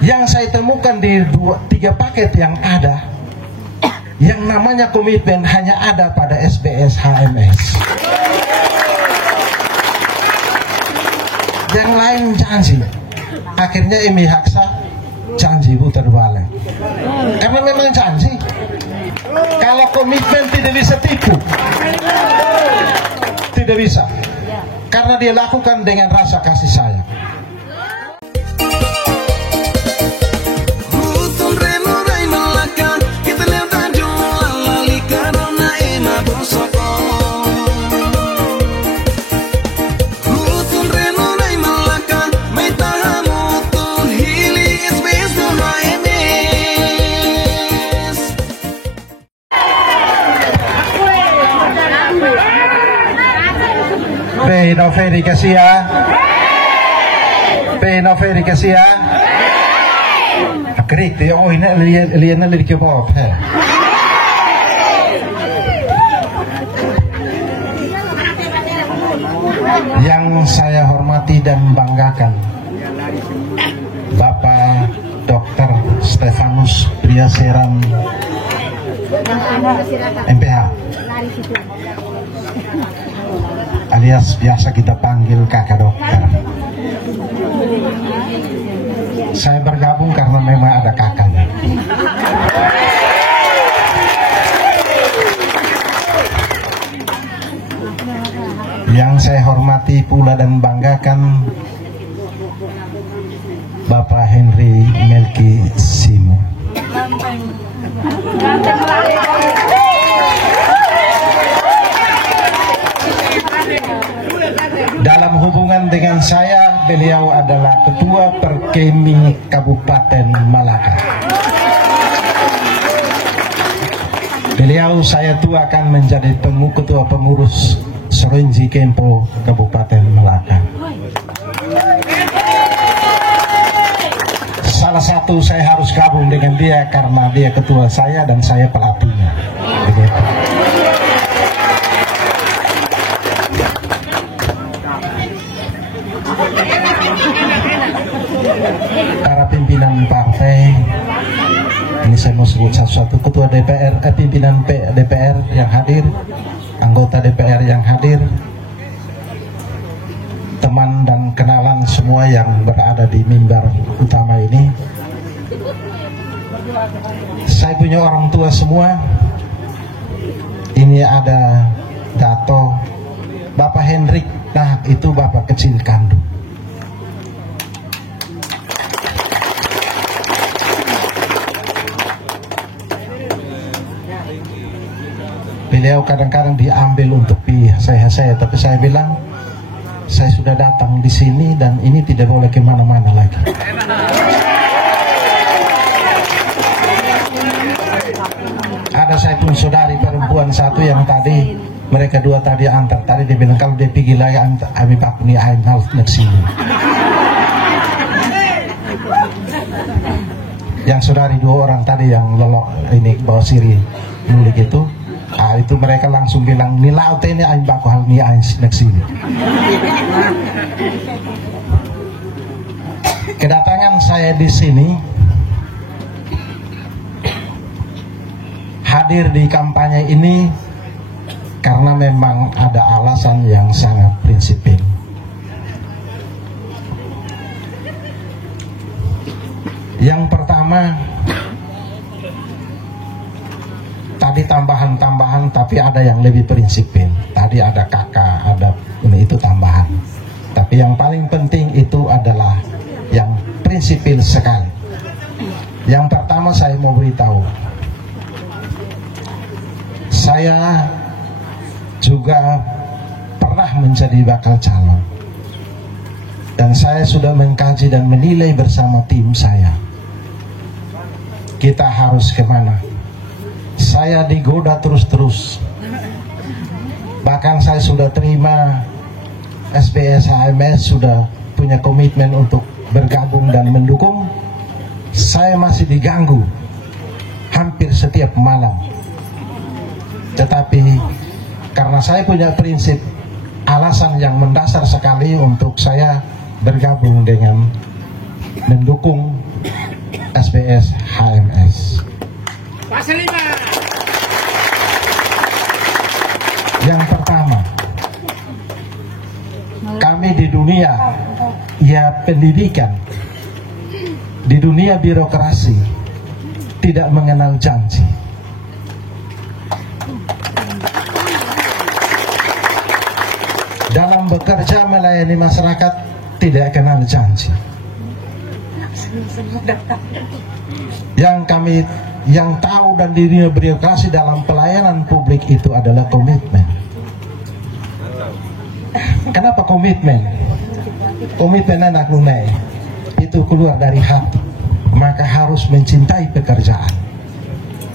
Yang saya temukan di 3 paket yang ada, yang namanya komitmen hanya ada pada SBS HMS. Yang lain janji. Akhirnya Emi Haksa janji putar balik. Karena memang janji. Kalau komitmen tidak bisa tipu. Tidak bisa. Karena dia lakukan dengan rasa kasih sayang. Noveri Kasia, Noveri Kasia, akrik dia oh ini liana lagi kebab, Yang saya hormati dan banggakan, Bapak Dr. Stefanus Priaseran, MPH. Alias biasa kita panggil kakak dokter. Saya bergabung karena memang ada kakaknya. Yang saya hormati pula dan banggakan, Bapak Henry Melki Simo. Dalam hubungan dengan saya, beliau adalah Ketua Perkemi Kabupaten Malaka. Beliau saya tuakan menjadi Ketua Pengurus Serenji Kempo Kabupaten Malaka. Salah satu saya harus gabung dengan dia karena dia ketua saya dan saya pelatihnya. Begitu. Para pimpinan partai, ini saya mau sebut satu-satu, ketua DPR, pimpinan DPR yang hadir, anggota DPR yang hadir, teman dan kenalan semua yang berada di mimbar utama ini. Saya punya orang tua semua. Ini ada Dato, Bapak Hendrik, nah itu Bapak kecil kandung. Beliau kadang-kadang diambil untuk saya, tapi saya bilang saya sudah datang di sini dan ini tidak boleh kemana-mana lagi. Ada saya pun saudari perempuan satu yang tadi mereka dua tadi antar tadi dia bilang kalau dia pergi lagi antar abi pak ni ain half sini. Yang saudari 2 orang tadi yang lolok ini bawa siri nulik itu. Itu mereka langsung bilang ni laut ini ain baku hal ni ain sini. Kedatangan saya di sini hadir di kampanye ini karena memang ada alasan yang sangat prinsipil. Yang pertama, tadi tambahan-tambahan tapi ada yang lebih prinsipil. Tadi ada kakak, ada ini itu tambahan. Tapi yang paling penting itu adalah yang prinsipil sekali. Yang pertama saya mau beritahu, saya juga pernah menjadi bakal calon. Dan saya sudah mengkaji dan menilai bersama tim saya. Kita harus kemana? Saya digoda terus-terus. Bahkan saya sudah terima SBS HMS sudah punya komitmen untuk bergabung dan mendukung. Saya masih diganggu hampir setiap malam. Tetapi karena saya punya prinsip, alasan yang mendasar sekali untuk saya bergabung dengan mendukung SBS HMS. Yang pertama, kami di dunia pendidikan, di dunia birokrasi tidak mengenal janji. Dalam bekerja melayani masyarakat tidak kenal janji. Yang tahu dan di dunia birokrasi dalam pelayanan publik itu adalah komitmen. Kenapa komitmen? Komitmen anak lunai itu keluar dari hati, maka harus mencintai pekerjaan.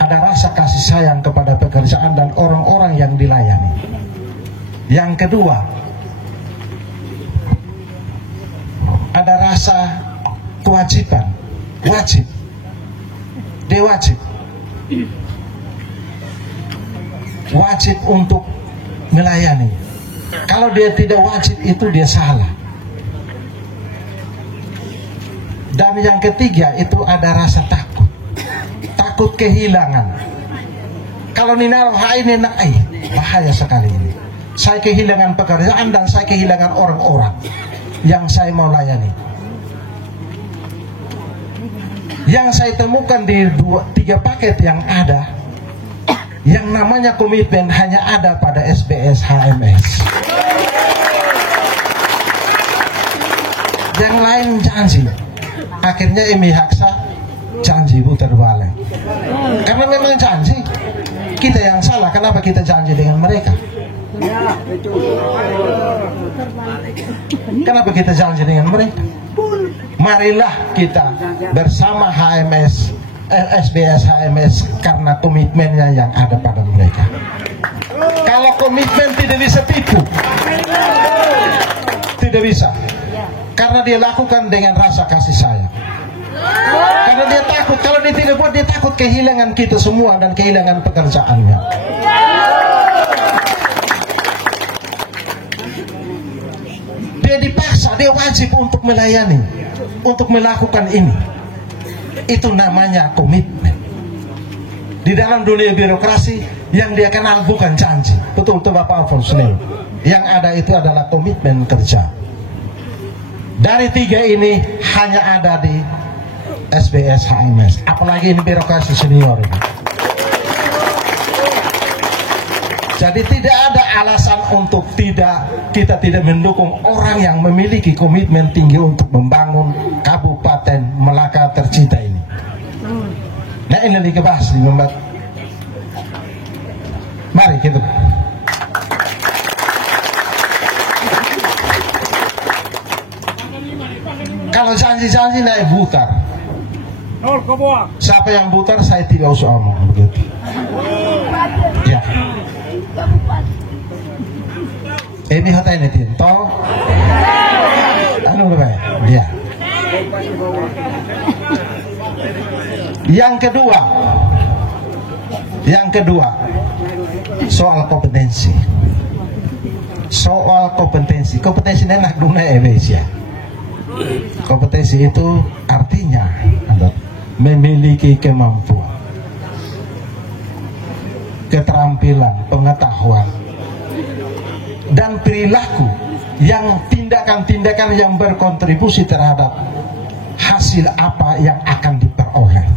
Ada rasa kasih sayang kepada pekerjaan dan orang-orang yang dilayani. Yang kedua, ada rasa kewajiban, wajib. Dia wajib untuk melayani. Kalau dia tidak wajib itu dia salah. Dan yang ketiga itu ada rasa takut kehilangan. Kalau ninaruh ini bahaya sekali ini. Saya kehilangan pekerjaan dan saya kehilangan orang-orang yang saya mau layani. Yang saya temukan di 3 paket yang ada, yang namanya komitmen hanya ada pada SBS HMS. Yang lain janji. Akhirnya Emi Haksa janji putar balik. Karena memang janji. Kita yang salah, kenapa kita janji dengan mereka? Kenapa kita janji dengan mereka? Marilah kita bersama SBS HMS karena komitmennya yang ada pada mereka. Kalau komitmen tidak bisa tipu, tidak bisa, karena dia lakukan dengan rasa kasih sayang. Karena dia takut, kalau dia tidak buat, dia takut kehilangan kita semua dan kehilangan pekerjaannya. Dia dipaksa, dia wajib untuk melayani, untuk melakukan ini. Itu namanya komitmen. Di dalam dunia birokrasi yang dia kenal bukan janji. Betul-betul Bapak Alfonso. Yang ada itu adalah komitmen kerja. Dari 3 ini hanya ada di SBS HMS. Apalagi ini birokrasi senior ini. Jadi tidak ada alasan untuk kita tidak mendukung orang yang memiliki komitmen tinggi untuk membangun Kabupaten Melaka tercinta ini. Nah ini lagi bahas di Mbak. Mari kita. Kalau janji-janji naik butar. Siapa yang butar saya tidak usah omong begitu. Ya. Ini hotel ini tinto. Anu berapa? Dia. Yang kedua, soal kompetensi. Kompetensi enak dunia Indonesia. Kompetensi itu artinya memiliki kemampuan, keterampilan, pengetahuan, dan perilaku yang tindakan-tindakan yang berkontribusi terhadap hasil apa yang akan diperoleh.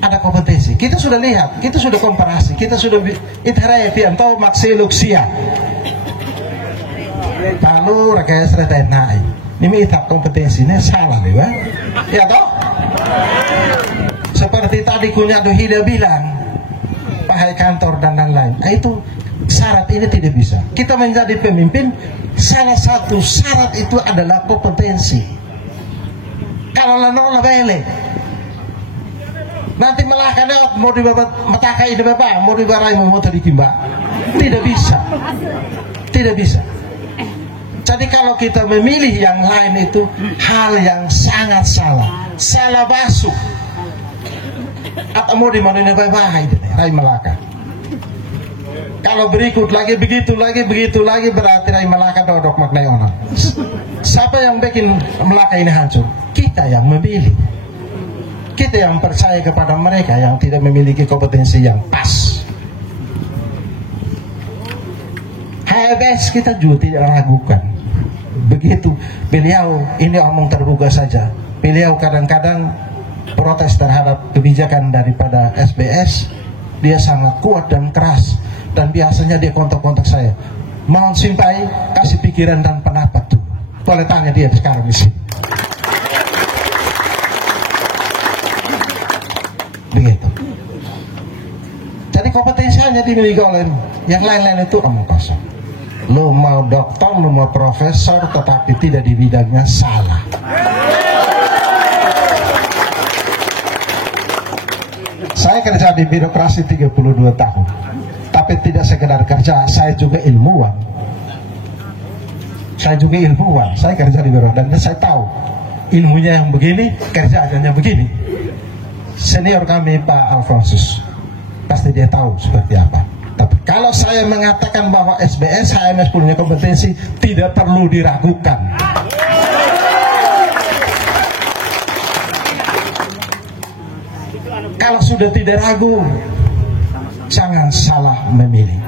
Ada kompetensi. Kita sudah lihat, kita sudah komparasi, kita sudah iteraya tahu maksiluksia. Lalu rakyat serta naik. Ini itap kompetensinya salah nih, Bang. Ya toh? Seperti tadi Kunyado Hida bilang, pahai kantor dan lain-lain. Nah, itu syarat ini tidak bisa. Kita menjadi pemimpin, salah satu syarat itu adalah kompetensi. Kalau nolak bele, nanti malah karena mau matakai di bapak, mau dibarai mau terikimba, tidak bisa, tidak bisa. Jadi kalau kita memilih yang lain itu hal yang sangat salah basuh. Atau mau di mana bahaya Rai Melaka. Kalau berikut lagi begitu lagi berarti dari Melaka dodok maknai orang. Siapa yang bikin Melaka ini hancur? Kita yang memilih. Kita yang percaya kepada mereka yang tidak memiliki kompetensi yang pas. HMS kita juga tidak ragukan. Begitu beliau ini omong terbuka saja. Beliau kadang-kadang protes terhadap kebijakan daripada SBS. Dia sangat kuat dan keras. Dan biasanya dia kontak-kontak saya. Mohon simpai, kasih pikiran dan pendapat tuh. Boleh tanya dia sekarang di sini. Begitu. Jadi kompetensi hanya dimiliki oleh yang lain-lain itu omong kosong. Lu mau dokter, lu mau profesor, tetapi tidak di bidangnya salah. Saya kerja di birokrasi 32 tahun. Tapi tidak sekedar kerja, saya juga ilmuwan. Saya kerja di biro dan saya tahu ilmunya yang begini, kerjanya begini. Senior kami Pak Alfonsus pasti dia tahu seperti apa. Tapi kalau saya mengatakan bahwa SBS HMS punya kompetensi, tidak perlu diragukan. Kalau sudah tidak ragu, jangan salah memilih.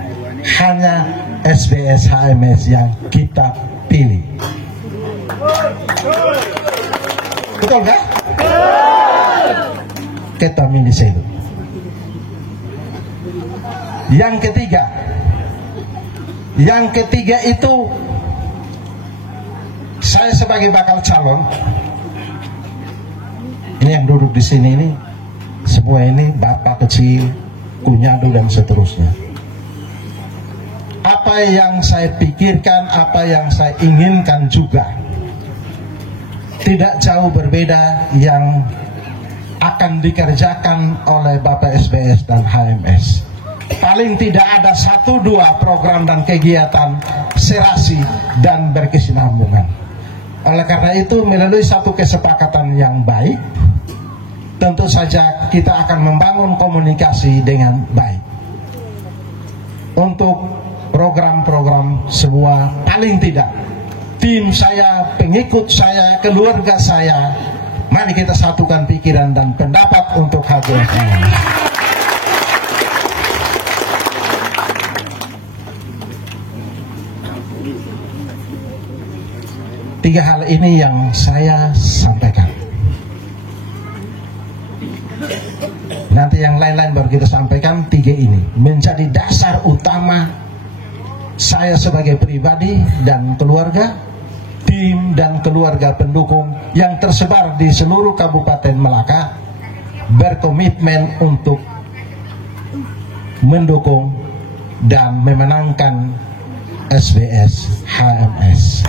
Hanya SBS HMS yang kita pilih. Betul nggak? Kita milih itu. Yang ketiga itu saya sebagai bakal calon. Ini yang duduk di sini ini semua ini bapak kecil, kunyadu dan seterusnya. Apa yang saya pikirkan, apa yang saya inginkan juga tidak jauh berbeda yang akan dikerjakan oleh Bapak SBS dan HMS. Paling tidak ada 1-2 program dan kegiatan serasi dan berkesinambungan. Oleh karena itu melalui satu kesepakatan yang baik, tentu saja kita akan membangun komunikasi dengan baik. Untuk program-program semua, paling tidak tim saya, pengikut saya, keluarga saya, mari kita satukan pikiran dan pendapat untuk hadir. 3 hal ini yang saya sampaikan. Nanti yang lain-lain baru kita sampaikan. 3 ini menjadi dasar utama saya sebagai pribadi dan keluarga, tim dan keluarga pendukung yang tersebar di seluruh Kabupaten Melaka berkomitmen untuk mendukung dan memenangkan SBS HMS.